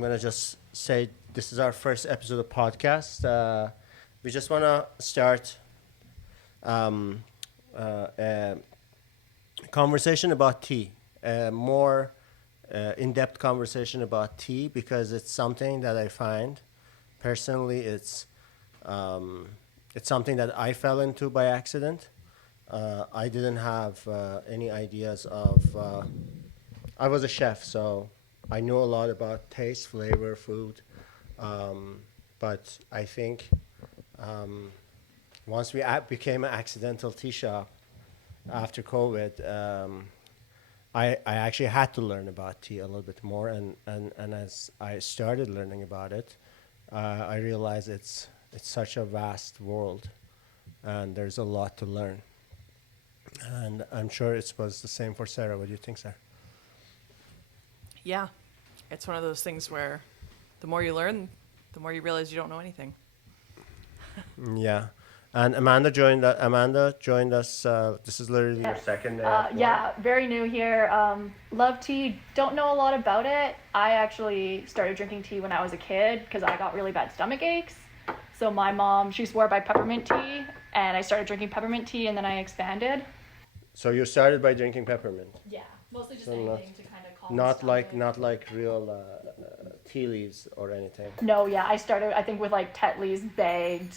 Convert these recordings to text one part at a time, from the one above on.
I'm gonna just say this is our first episode of podcast. We just wanna start um, a conversation about tea, a more in-depth conversation about tea because it's something that I find personally um, it's something that I fell into by accident. I didn't have any ideas of. I was a chef, so I knew a lot about taste, flavor, food. Um, but I think um, once we became an accidental tea shop after COVID, I actually had to learn about tea a little bit more. And as I started learning about it, I realized it's such a vast world and there's a lot to learn. And I'm sure it was the same for Sarah. What do you think, Sarah? Yeah, it's one of those things where the more you learn, the more you realize you don't know anything. Yeah. And Amanda joined us. This is literally your second day of work. Yeah, very new here. Love tea. Don't know a lot about it. I actually started drinking tea when I was a kid because I got really bad stomach aches. So my mom, she swore by peppermint tea, and I started drinking peppermint tea, and then I expanded. So you started by drinking peppermint, Yeah, mostly just So not- anything to kind of calm not like real tea leaves or anything. No, yeah, I started I think with like Tetley's bagged,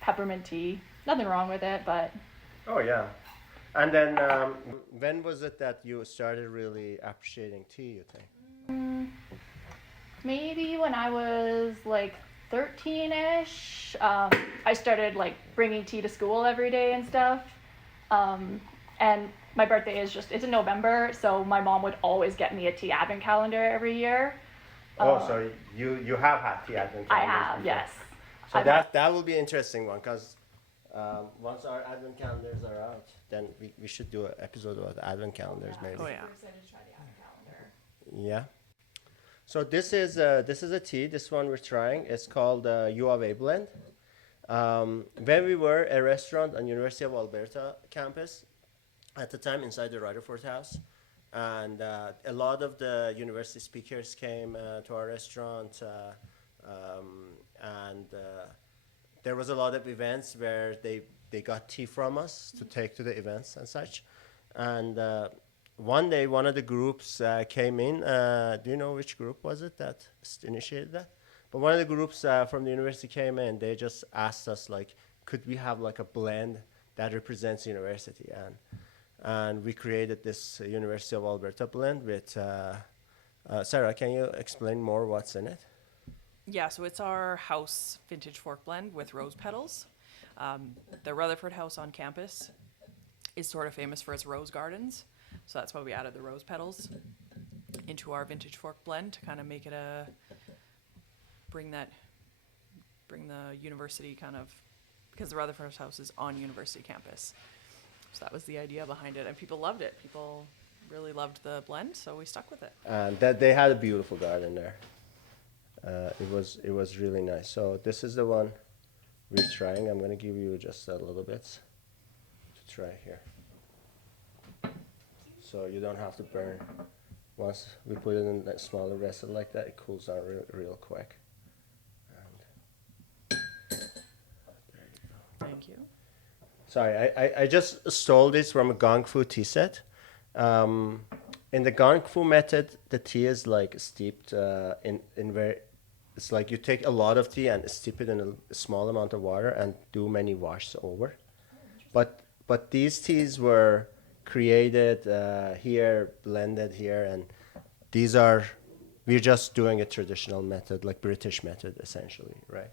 peppermint tea. Nothing wrong with it, but Oh yeah. And then when was it that you started really appreciating tea? You think? maybe when I was like 13-ish, I started like bringing tea to school every day and stuff. And my birthday it's in November, so my mom would always get me a tea advent calendar every year. Oh, so you have had tea advent I calendars have, before. yes. So I've- that will be an interesting one because once our advent calendars are out, then we should do an episode about advent calendars maybe. Oh, yeah. excited to try the advent calendar. Yeah. So this is a tea. This one we're trying. It's called U of A blend. When we were a restaurant on University of Alberta campus at the time inside the Rutherford House, and a lot of the university speakers came to our restaurant, and there was a lot of events where they got tea from us to take to the events and such. And one day, one of the groups came in. Do you know which group was it that initiated that? But one of the groups from the university came in. They just asked us, like, could we have like a blend that represents university? And we created this University of Alberta blend with. Sarah, can you explain more what's in it? Yeah, so it's our house vintage fork blend with rose petals. The Rutherford House on campus is sort of famous for its rose gardens, so that's why we added the rose petals into our vintage fork blend to kind of make it bring the university kind of, because the Rutherford House is on university campus. So that was the idea behind it, and people loved it. People really loved the blend, so we stuck with it. And that they had a beautiful garden there. It was really nice. So this is the one we're trying. I'm gonna give you just a little bit to try here. So you don't have to burn. Once we put it in a smaller vessel like that, it cools down real quick. And there you go. Thank you. Sorry, I just stole this from a Gong Fu tea set. In the Gong Fu method, the tea is like steeped in very. It's like you take a lot of tea and steep it in a small amount of water and do many washes over. But these teas were created here, blended here, and we're just doing a traditional method, like British method, essentially, right?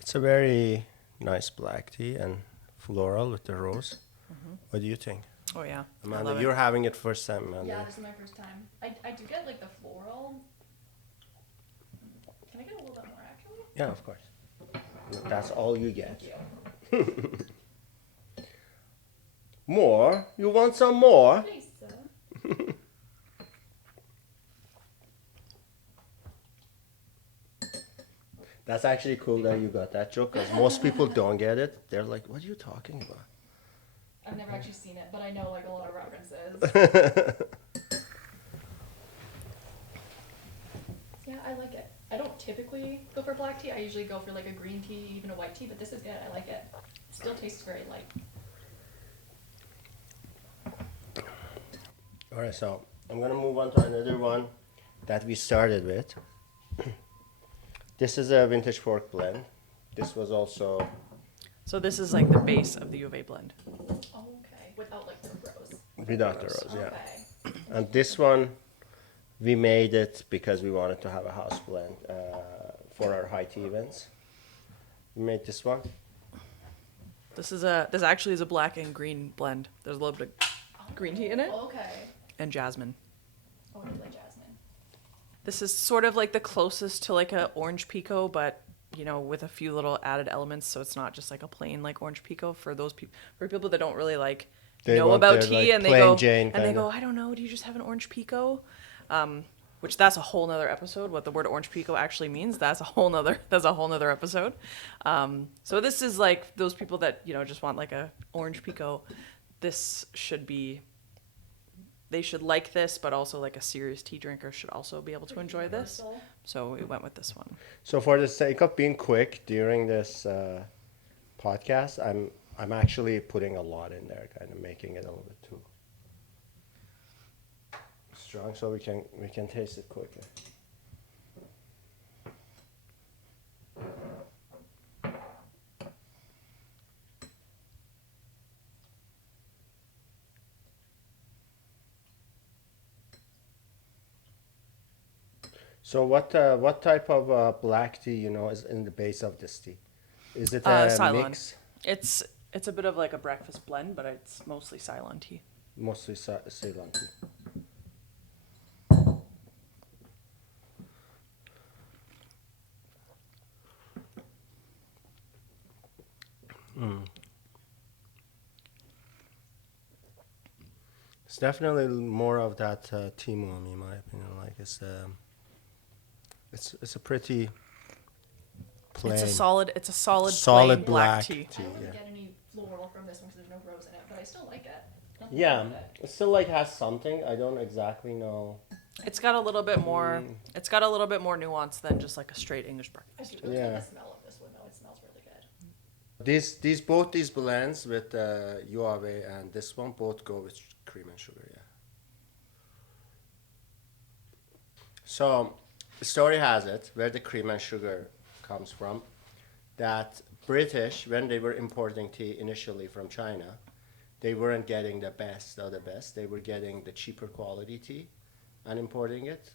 It's a very nice black tea and floral with the rose. What do you think? Oh yeah, I Amanda, love you're it. having it first time, Amanda. Yeah, this is my first time. I do get like the floral. Can I get a little bit more actually? Yeah, of course. That's all you get. Thank you. More? You want some more? Please, sir. That's actually cool that you got that joke, because most people don't get it. They're like, what are you talking about? I've never actually seen it, but I know like a lot of references. Yeah, I like it. I don't typically go for black tea. I usually go for like a green tea, even a white tea, but this is good. I like it. It still tastes very light. All right, so I'm going to move on to another one that we started with. This is a vintage fork blend. This was also, So this is like the base of the U of A blend. Okay, without like the rose. without the rose, yeah. Okay. And this one, we made it because we wanted to have a house blend for our high tea events. We made this one. This actually is a black and green blend. There's a little bit of green tea in it Okay. and jasmine. Oh, I do like jasmine. This is sort of like the closest to like a orange pico, but you know, with a few little added elements, so it's not just like a plain like orange pico for those people. For people that don't really like They know want about their, tea, like, and they plain go Jane and they kinda. go, I don't know, do you just have an orange pico? Which that's a whole nother episode. What the word orange pico actually means, that's a whole nother episode. So this is like those people that just want like a orange pico. This should be. They should like this, but also like a serious tea drinker should also be able to enjoy this. So we went with this one. So for the sake of being quick during this podcast, I'm actually putting a lot in there, kind of making it a little bit too strong, so we can taste it quicker. So what type of black tea is in the base of this tea? Is it a Ceylon. mix? It's a bit of like a breakfast blend, but it's mostly Ceylon tea. Mostly Ceylon tea. It's definitely more of that tea umami, in my opinion. Like it's a pretty plain. It's a solid solid plain black tea. tea. I wouldn't Yeah. get any floral from this one because there's no rose in it, but I still like it. Nothing Yeah, wrong with it. it still like has something. I don't exactly know. It's got a little bit more. It's got a little bit more nuance than just like a straight English I breakfast. do really Yeah. like the smell of this one though. It smells really good. These blends with UAV and this one both go with cream and sugar. Yeah. So, the story has it where the cream and sugar comes from, that British, when they were importing tea initially from China, they weren't getting the best of the best. They were getting the cheaper quality tea and importing it,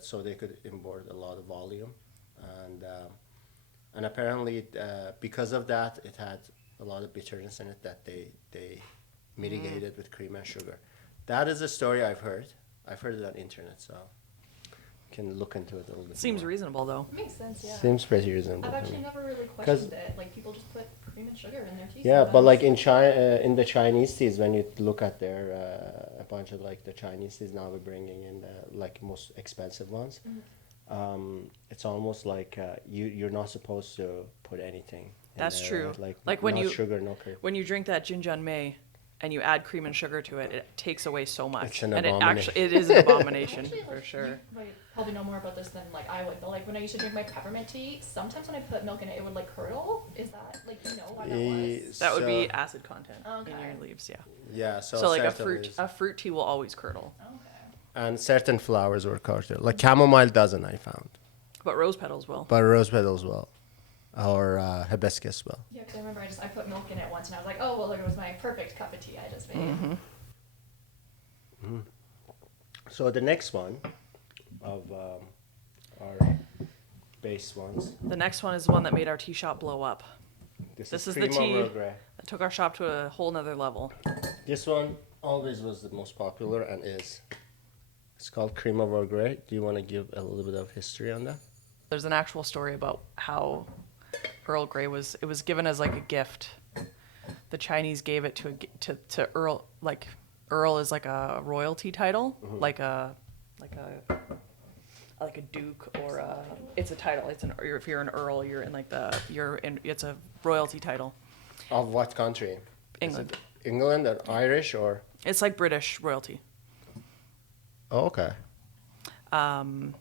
so they could import a lot of volume. And apparently, because of that, it had a lot of bitterness in it that they mitigated with cream and sugar. That is a story I've heard. I've heard it on internet, so you can look into it a little bit. Seems more. reasonable though. It makes sense, yeah. Seems pretty reasonable. I've to actually me. never really questioned it. Like people just put cream and sugar in their tea. Yeah, but sometimes. like in China, in the Chinese teas, when you look at their a bunch of like the Chinese teas now, we're bringing in the like most expensive ones. It's almost like you're not supposed to put anything. That's there, true. right? Like when no you sugar, no cream. when you drink that Jinjun Mei and you add cream and sugar to it, it takes away so much. It's an and abomination. it is an abomination Actually, for like, sure. You might probably know more about this than like I would, but like when I used to drink my peppermint tea, sometimes when I put milk in it, it would like curdle. Is that like why that was? That would be So- acid content in Okay. your leaves, yeah. Yeah, so So like a certainly fruit tea will always curdle, Okay. and certain flowers were curdled. Like chamomile doesn't, I found, but rose petals will. but rose petals will, or hibiscus will. Yeah, because I remember I put milk in it once and I was like, oh well, it was my perfect cup of tea I just made. So the next one of our base ones. The next one is the one that made our tea shop blow up. This is the cream tea. of Earl Grey. That took our shop to a whole nother level. This one always was the most popular and is. It's called cream of Earl Grey. Do you want to give a little bit of history on that? There's an actual story about how Earl Grey was given as like a gift. The Chinese gave it to Earl. Like Earl is like a royalty title, like a like a duke or it's a title. If you're an earl, you're in like it's a royalty title. Of what country? England. Is it England or Irish or? It's like British royalty. Oh, okay. And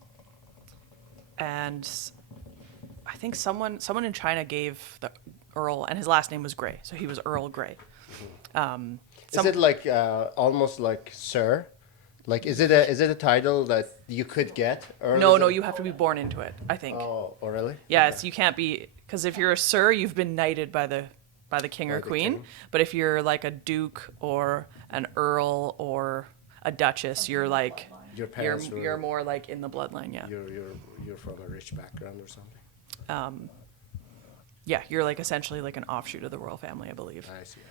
I think someone in China gave the Earl, and his last name was Grey, so he was Earl Grey. Is it like almost like Sir? Like is it a title that you could get? Or No, you have to be born into it, I think. Oh, really? Yeah, Okay. you can't be, because if you're a Sir, you've been knighted by the king or By the queen. king. But if you're like a duke or an earl or a duchess, you're like Your parents were- you're more like in the bloodline. Yeah. You're from a rich background or something. Yeah, you're like essentially like an offshoot of the royal family, I believe. I see.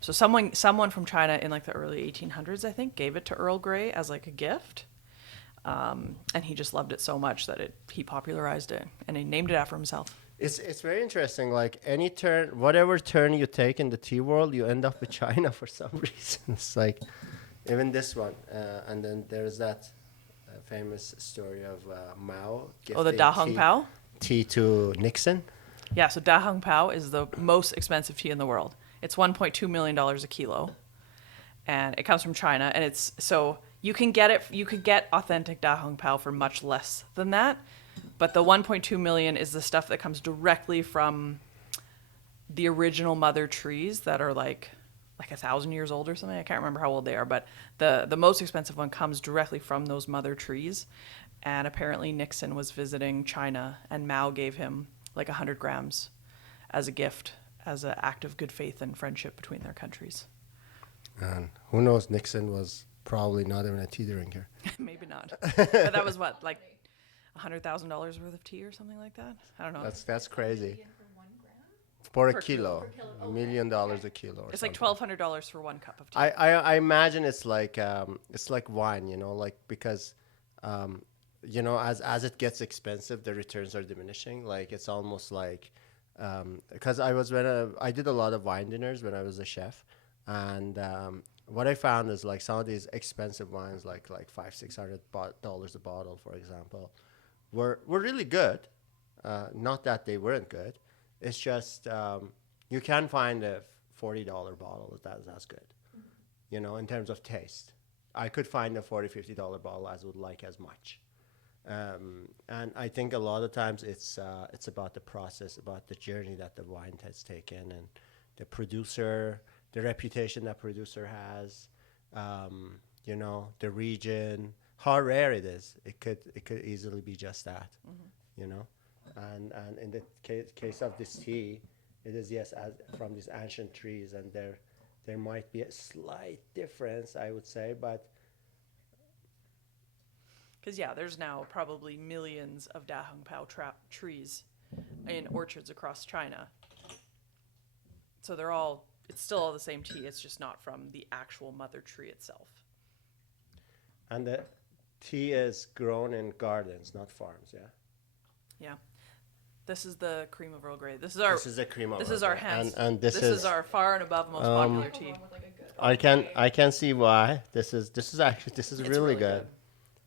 So someone from China in like the early 1800s, I think, gave it to Earl Grey as like a gift, and he just loved it so much that he popularized it and he named it after himself. It's very interesting. Like any turn, whatever turn you take in the tea world, you end up with China for some reason. It's like even this one, and then there's that famous story of Mao Oh, the gifting Da Hong Pao. tea to Nixon. Yeah, so Da Hong Pao is the most expensive tea in the world. It's $1.2 million a kilo, and it comes from China. And it's so you can get it. You could get authentic Da Hong Pao for much less than that, but the 1.2 million is the stuff that comes directly from the original mother trees that are like 1,000 years old or something. I can't remember how old they are, but the most expensive one comes directly from those mother trees. And apparently Nixon was visiting China, and Mao gave him like 100 grams as a gift, as an act of good faith and friendship between their countries. And who knows? Nixon was probably not even a tea drinker. Maybe not. But that was what, like $100,000 worth of tea or something like that? I don't know. That's crazy. For a kilo, $1 million a kilo. Or It's something. like $1,200 for one cup of tea. I imagine it's like wine, like because as it gets expensive, the returns are diminishing. Like it's almost like because I did a lot of wine dinners when I was a chef, and what I found is like some of these expensive wines, like $500-600 a bottle, for example, were really good. Not that they weren't good. It's just you can find a $40 bottle that's good, in terms of taste. I could find a $40-50 bottle as would like as much. And I think a lot of times it's about the process, about the journey that the wine has taken, and the producer, the reputation that producer has, the region, how rare it is. It could easily be just that, And in the case of this tea, it is from these ancient trees, and there might be a slight difference, I would say, but. Because, there's now probably millions of Da Hong Pao trees in orchards across China. So it's still all the same tea. It's just not from the actual mother tree itself. And the tea is grown in gardens, not farms, yeah? Yeah. This is the cream of Earl Grey. This is the cream of This Earl is our Grey. hands. And this is our far and above most popular tea. I can see why. This is really good.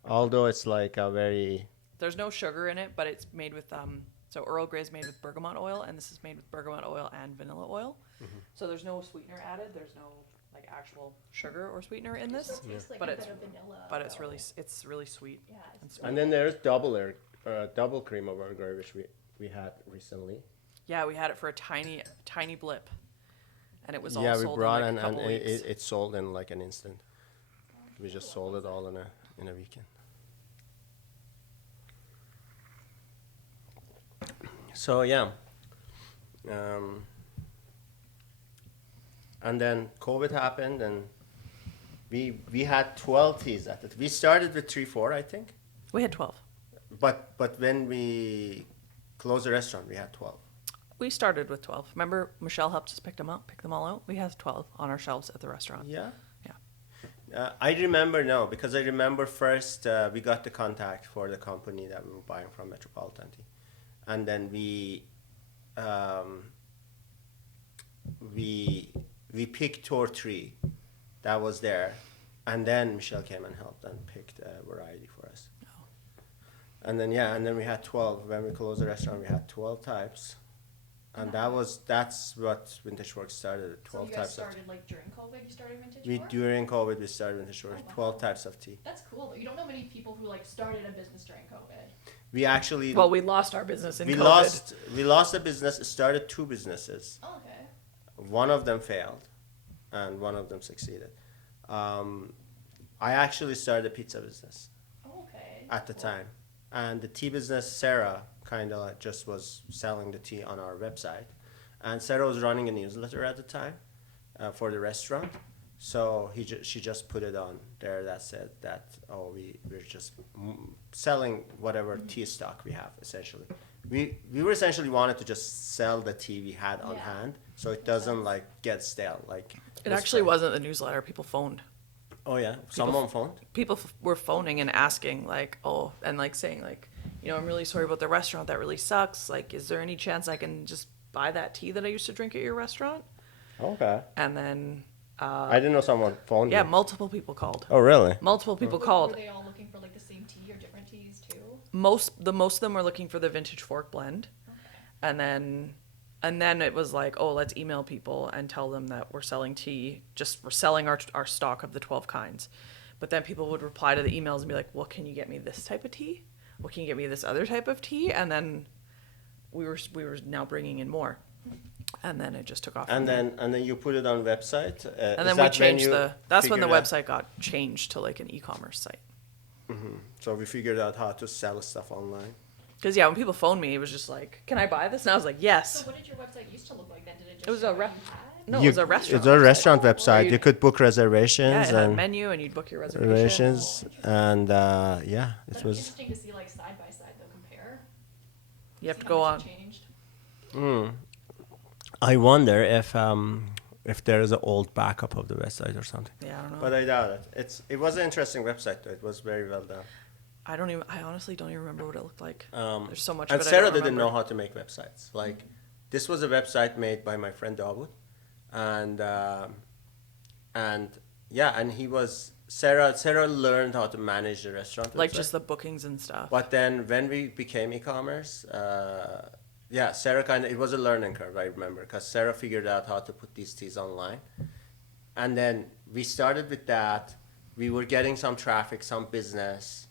Although it's like a very. There's no sugar in it, but it's made with so Earl Grey is made with bergamot oil, and this is made with bergamot oil and vanilla oil. Mm-hmm. So there's no sweetener added. There's no like actual sugar or sweetener in this. Like but a it's bit of vanilla. but it's really sweet. Yeah, and sweet. And then there's double cream of Earl Grey, which we had recently. Yeah, we had it for a tiny blip, and it was all we sold brought in like a couple weeks. it sold in like an instant. We just sold it all in a weekend. So and then COVID happened, and we had 12 teas at it. We started with 3-4, I think. We had 12. But when we closed the restaurant, we had 12. We started with 12. Remember, Michelle helped us pick them all out. We had 12 on our shelves at the restaurant. Yeah. Yeah. I remember because I remember first we got the contact for the company that we were buying from, Metropolitan Tea, and then we picked 2 or 3 that was there, and then Michelle came and helped and picked a variety for us. And then we had 12. When we closed the restaurant, we had 12 types. And that's what Vintage Works started at, 12 So you guys types of tea. started like during COVID, you started Vintage Work? During COVID, we started Vintage Works, Oh, wow. 12 types of tea. That's cool though. You don't know many people who like started a business during COVID. We actually, Well, we lost our business in we COVID. lost the business, started 2 businesses. Oh, okay. One of them failed, and one of them succeeded. I actually started a pizza business Oh, okay. at the Cool. time, and the tea business, Sarah, kind of just was selling the tea on our website, and Sarah was running a newsletter at the time for the restaurant. So she just put it on there that said that, we're just selling whatever tea stock we have, essentially. We were essentially wanted to just sell the tea we had on Yeah. hand, so it doesn't like get stale. Like It actually wasn't the newsletter. People phoned. Oh yeah, someone phoned. People were phoning and asking like, oh, and like saying like, you know, I'm really sorry about the restaurant. That really sucks. Like, is there any chance I can just buy that tea that I used to drink at your restaurant? Okay. And then, I didn't know someone phoned yeah, me. multiple people called. Oh really? Multiple people Were called. they all looking for like the same tea or different teas too? Most of them were looking for the vintage fork blend, Okay. and then it was like, oh, let's email people and tell them that we're selling tea. Just we're selling our stock of the 12 kinds. But then people would reply to the emails and be like, well, can you get me this type of tea? Well, can you get me this other type of tea? And then we were now bringing in more, and then it just took off. And from there. then you put it on website. And then we changed that's when the website got changed to like an e-commerce site. So we figured out how to sell stuff online. Because yeah, when people phoned me, it was just like, can I buy this? And I was like, yes. So what did your website used to look like then? Did it just It was show a what rep- you had? No, it was a restaurant. It's a restaurant where website. You could book Yeah, reservations it had a and menu, and you'd book your reservation. reservations, and yeah, it That'd be was. interesting to see like side by side though, compare. You have See to how go much on. it changed. I wonder if there is an old backup of the website or something. Yeah, I don't know. But I doubt it. It was an interesting website though. It was very well done. I honestly don't even remember what it looked like. There's so much And of it. Sarah I don't didn't know remember. how to make websites. Like, this was a website made by my friend Dawood, and he was Sarah learned how to manage the restaurant. Like website. just the bookings and stuff. But then when we became e-commerce, Sarah it was a learning curve, I remember, because Sarah figured out how to put these teas online. And then we started with that. We were getting some traffic, some business.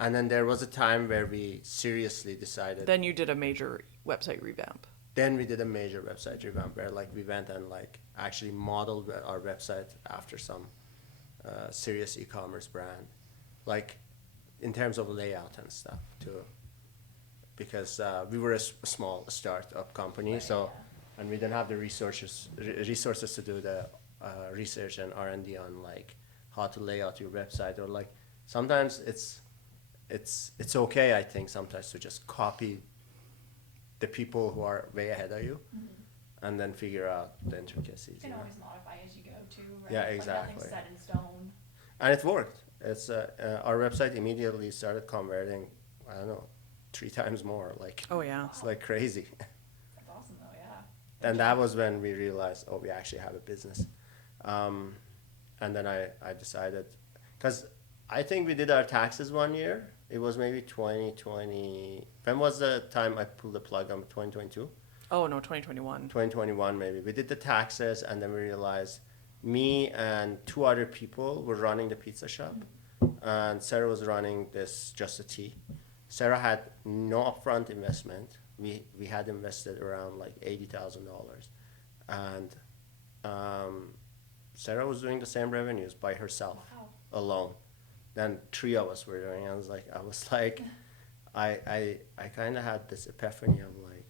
And then there was a time where we seriously decided. Then you did a major website revamp. Then we did a major website revamp where like we went and like actually modeled our website after some serious e-commerce brand, like in terms of layout and stuff too, because we were a small startup company, Right, so yeah. and we didn't have the resources to do the research and R&D on like how to lay out your website, or like sometimes it's okay, I think, sometimes to just copy the people who are way ahead of you, and then figure out the intricacies. You can always modify as you go too, right? Yeah, Like, exactly. nothing's set in stone. And it worked. It's our website immediately started converting, I don't know, 3 times more. Like, Oh yeah. it's like crazy. That's awesome though, yeah. And that was when we realized, we actually have a business. And then I decided, because I think we did our taxes one year. It was maybe 2020. When was the time I pulled the plug on 2022? Oh no, 2021. 2021 maybe. We did the taxes, and then we realized me and 2 other people were running the pizza shop, and Sarah was running just a tea. Sarah had no upfront investment. We had invested around like $80,000, and Sarah was doing the same revenues by herself Wow. alone. Then 3 of us were doing. I was like, I kind of had this epiphany of like,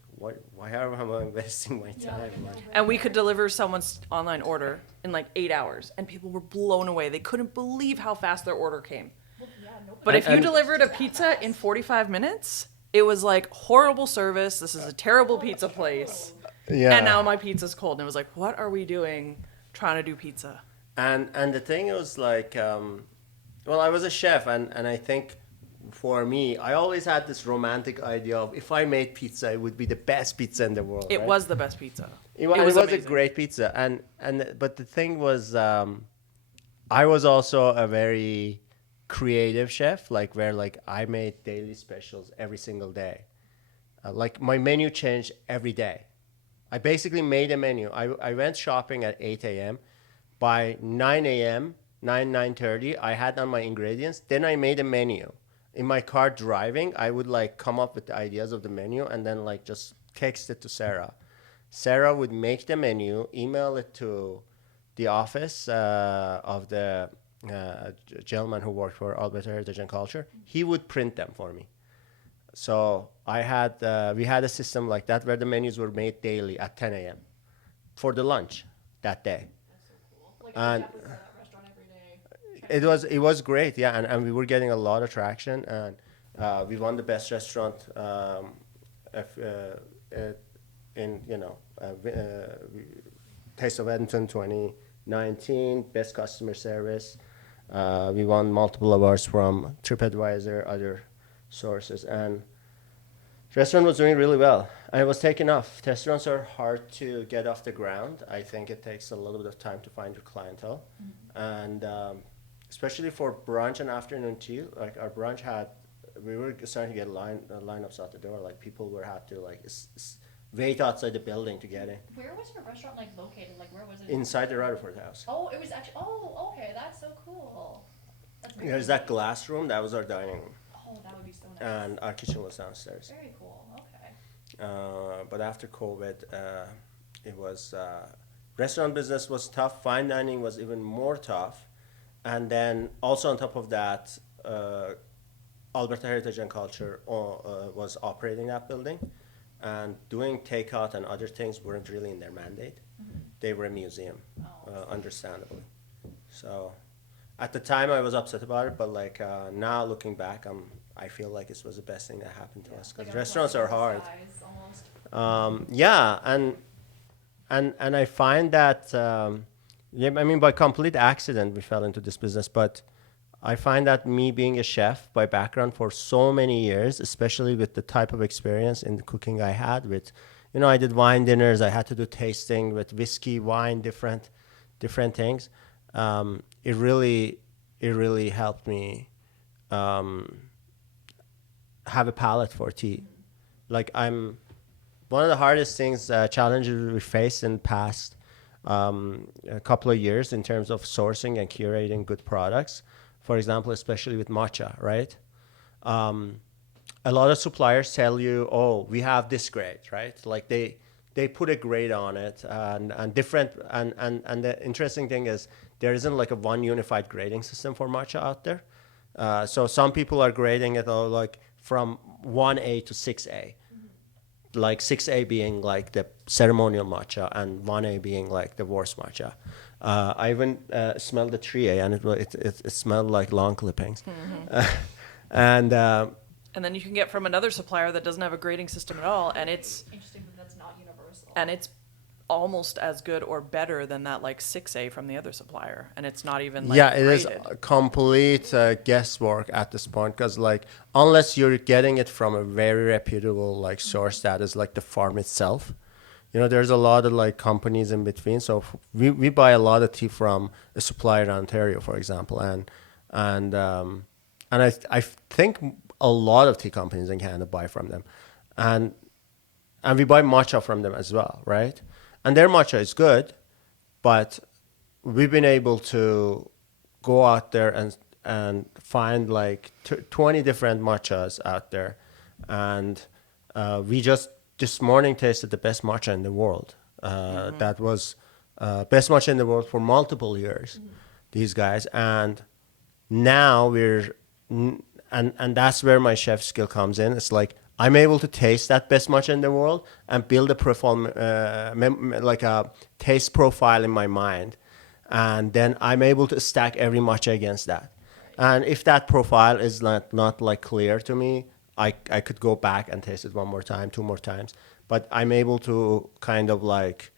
why am I investing my Yeah, time? like, Like, And we could deliver someone's online order in like 8 hours, and people were blown away. They couldn't believe how fast their order came. Well, yeah, nobody- But if you And- delivered a pizza in 45 minutes, it was like horrible service. This is a terrible pizza place. yeah. And now my pizza's cold. And it was like, what are we doing trying to do pizza? And the thing was like, I was a chef, and I think for me, I always had this romantic idea of if I made pizza, it would be the best pizza in the world. It right? was the best pizza. It was a amazing. great pizza, but the thing was, I was also a very creative chef, like where like I made daily specials every single day. Like my menu changed every day. I basically made a menu. I went shopping at 8 a.m. By 9 a.m., 9:30, I had on my ingredients. Then I made a menu. In my car driving, I would like come up with the ideas of the menu and then like just text it to Sarah. Sarah would make the menu, email it to the office of the gentleman who worked for Alberta Heritage and Culture. He would print them for me. So we had a system like that where the menus were made daily at 10 a.m. for the lunch that day. That's so cool. Like And a chef is at that restaurant every day. it was great, yeah, and we were getting a lot of traction, and we won the best restaurant in Taste of Edmonton 2019, best customer service. We won multiple awards from TripAdvisor, other sources, and the restaurant was doing really well, and it was taking off. Restaurants are hard to get off the ground. I think it takes a little bit of time to find your clientele, and especially for brunch and afternoon tea. Like our brunch we were starting to get lineups out the door. Like people had to like wait outside the building to get in. Where was your restaurant like located? Like where was it? Inside the Rutherford House. Oh, it was actually. Oh, okay, that's so cool. That's very There's that glass room. That was our dining room, Oh, that would be so nice. and our kitchen was downstairs. Very cool. Okay. But after COVID, it was restaurant business was tough. Fine dining was even more tough, and then also on top of that, Alberta Heritage and Culture was operating that building, and doing takeout and other things weren't really in their mandate. They were a museum, understandably. So, at the time, I was upset about it, but like now looking back, I feel like this was the best thing that happened to us, because Like a restaurants are hard. size, almost. Yeah, and I find that yeah, I mean by complete accident we fell into this business, but I find that me being a chef by background for so many years, especially with the type of experience in the cooking I had with, I did wine dinners, I had to do tasting with whiskey, wine, different things. It really helped me have a palate for tea. Like one of the hardest challenges we faced in the past a couple of years in terms of sourcing and curating good products. For example, especially with matcha, right? A lot of suppliers tell you, "Oh, we have this grade," right? Like they put a grade on it, and different. And the interesting thing is there isn't like a one unified grading system for matcha out there. So some people are grading it like from 1A to 6A. Like 6A being like the ceremonial matcha and 1A being like the worst matcha. I even smelled the 3A, and it smelled like lawn clippings. And then you can get from another supplier that doesn't have a grading system at all, and it's Interesting that that's not universal. almost as good or better than that like 6A from the other supplier, and it's not even like yeah, it is graded. complete guesswork at this point, because like unless you're getting it from a very reputable like source that is like the farm itself, there's a lot of like companies in between. So we buy a lot of tea from a supplier in Ontario, for example, and I think a lot of tea companies in Canada buy from them, and we buy matcha from them as well, right? And their matcha is good, but we've been able to go out there and find like 20 different matchas out there, and we just this morning tasted the best matcha in the world. That was best matcha in the world for multiple years. These guys, and now and that's where my chef skill comes in. It's like I'm able to taste that best matcha in the world and build a profile, like a taste profile in my mind, and then I'm able to stack every matcha against that. And if that profile is not like clear to me, I could go back and taste it one more time, two more times. But I'm able to kind of like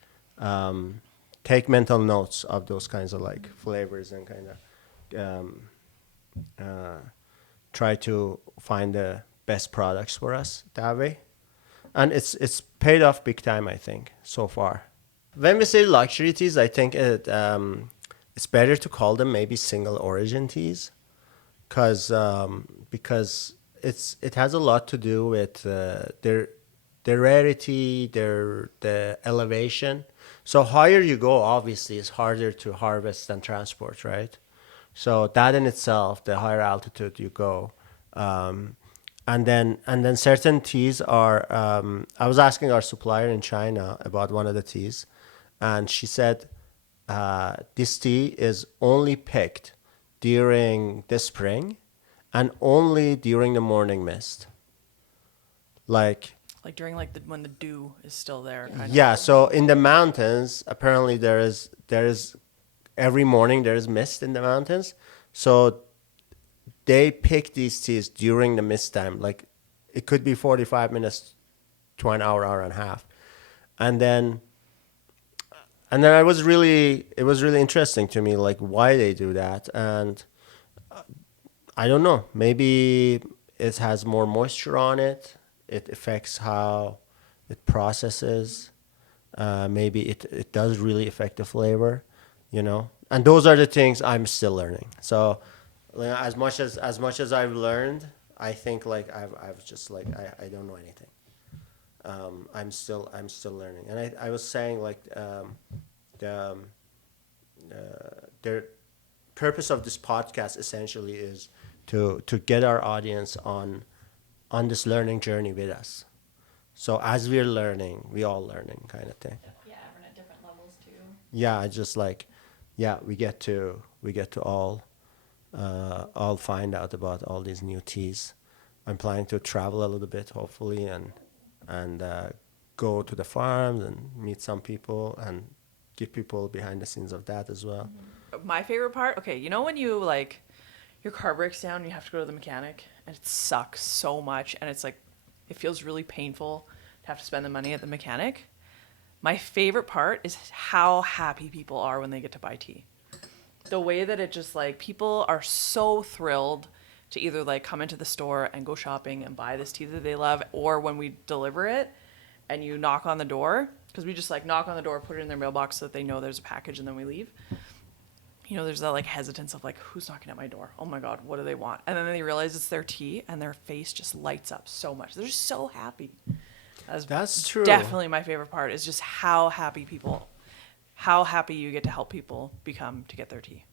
take mental notes of those kinds of like flavors and kind of try to find the best products for us that way. And it's paid off big time, I think, so far. When we say luxury teas, I think it's better to call them maybe single origin teas, because it has a lot to do with their rarity, the elevation. So higher you go, obviously, it's harder to harvest and transport, right? So that in itself, the higher altitude you go, and then certain teas are. I was asking our supplier in China about one of the teas, and she said this tea is only picked during the spring, and only during the morning mist. Like Like during like when the dew is still there. Kind yeah, so in the mountains, apparently there is every morning there is mist in the mountains. So they pick these teas during the mist time. Like it could be 45 minutes to an hour, hour and a half. And then it was really interesting to me, like why they do that. And I don't know, maybe it has more moisture on it. It affects how it processes. Maybe it does really affect the flavor, you know. And those are the things I'm still learning. So, you know, as much as I've learned, I think like I've just like I don't know anything. I'm still learning. And I was saying like the purpose of this podcast essentially is to get our audience on this learning journey with us. So as we're learning, we all learning kind of thing. Yeah, everyone at different levels too. Yeah, I just like, yeah, we get to all find out about all these new teas. I'm planning to travel a little bit, hopefully, and go to the farms and meet some people and give people behind the scenes of that as well. My favorite part, okay, you know when you like your car breaks down and you have to go to the mechanic and it sucks so much and it's like it feels really painful to have to spend the money at the mechanic. My favorite part is how happy people are when they get to buy tea. The way that it just like people are so thrilled to either like come into the store and go shopping and buy this tea that they love, or when we deliver it and you knock on the door, because we just like knock on the door, put it in their mailbox so that they know there's a package and then we leave. You know, there's that like hesitance of like, who's knocking at my door? Oh my God, what do they want? And then they realize it's their tea and their face just lights up so much. They're just so happy. That's true. Definitely my favorite part is just how happy you get to help people become to get their tea.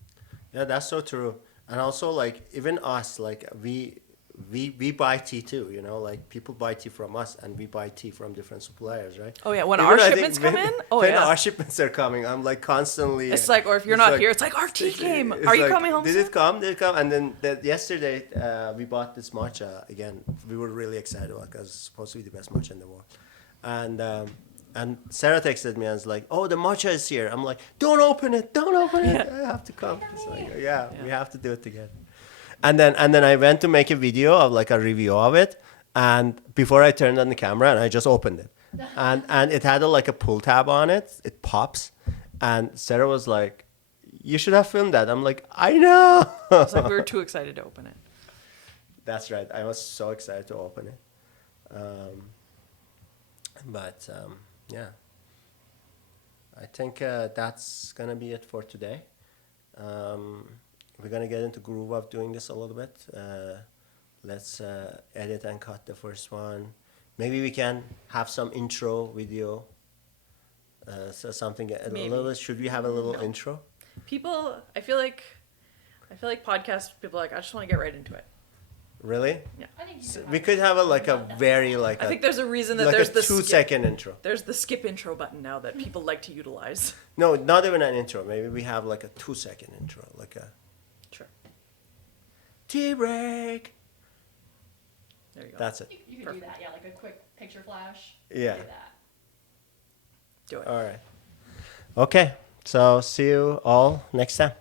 Yeah, that's so true. And also, like, even us, like, we buy tea too, you know, like, people buy tea from us and we buy tea from different suppliers, right? Oh, yeah, when Even our I think shipments come in, when our shipments are coming, I'm, like, constantly... It's like, or if you're it's not like- here, it's like, our tea came. it's Are you like, coming home Did soon? it come? Did it come? And then yesterday, we bought this matcha. Again, we were really excited about it because it's supposed to be the best matcha in the world. And Sarah texted me and was like, "Oh, the matcha is here." I'm like, "Don't open it! Don't open it! I have to come." It's like, yeah, we have to do it together. And then I went to make a video of like a review of it, and before I turned on the camera, and I just opened it, and it had like a pull tab on it. It pops, and Sarah was like, "You should have filmed that." I'm like, "I know." It's like we were too excited to open it. That's right. I was so excited to open it. But yeah, I think that's gonna be it for today. We're gonna get into groove of doing this a little bit. Let's edit and cut the first one. Maybe we can have some intro video. So something a Maybe. little bit. Should we have a little No. intro? People, I feel like podcast people are like, I just want to get right into it. Really? Yeah. I think you So could we have could have very I think there's a reason that like there's a the 2-second intro. There's the skip intro button now that people like to utilize. No, not even an intro. Maybe we have like a 2-second intro, like a Sure. tea break. There you go. That's it. You could do that, yeah, like a quick picture flash. Yeah. Do that. Do it. All right. Okay. So see you all next time.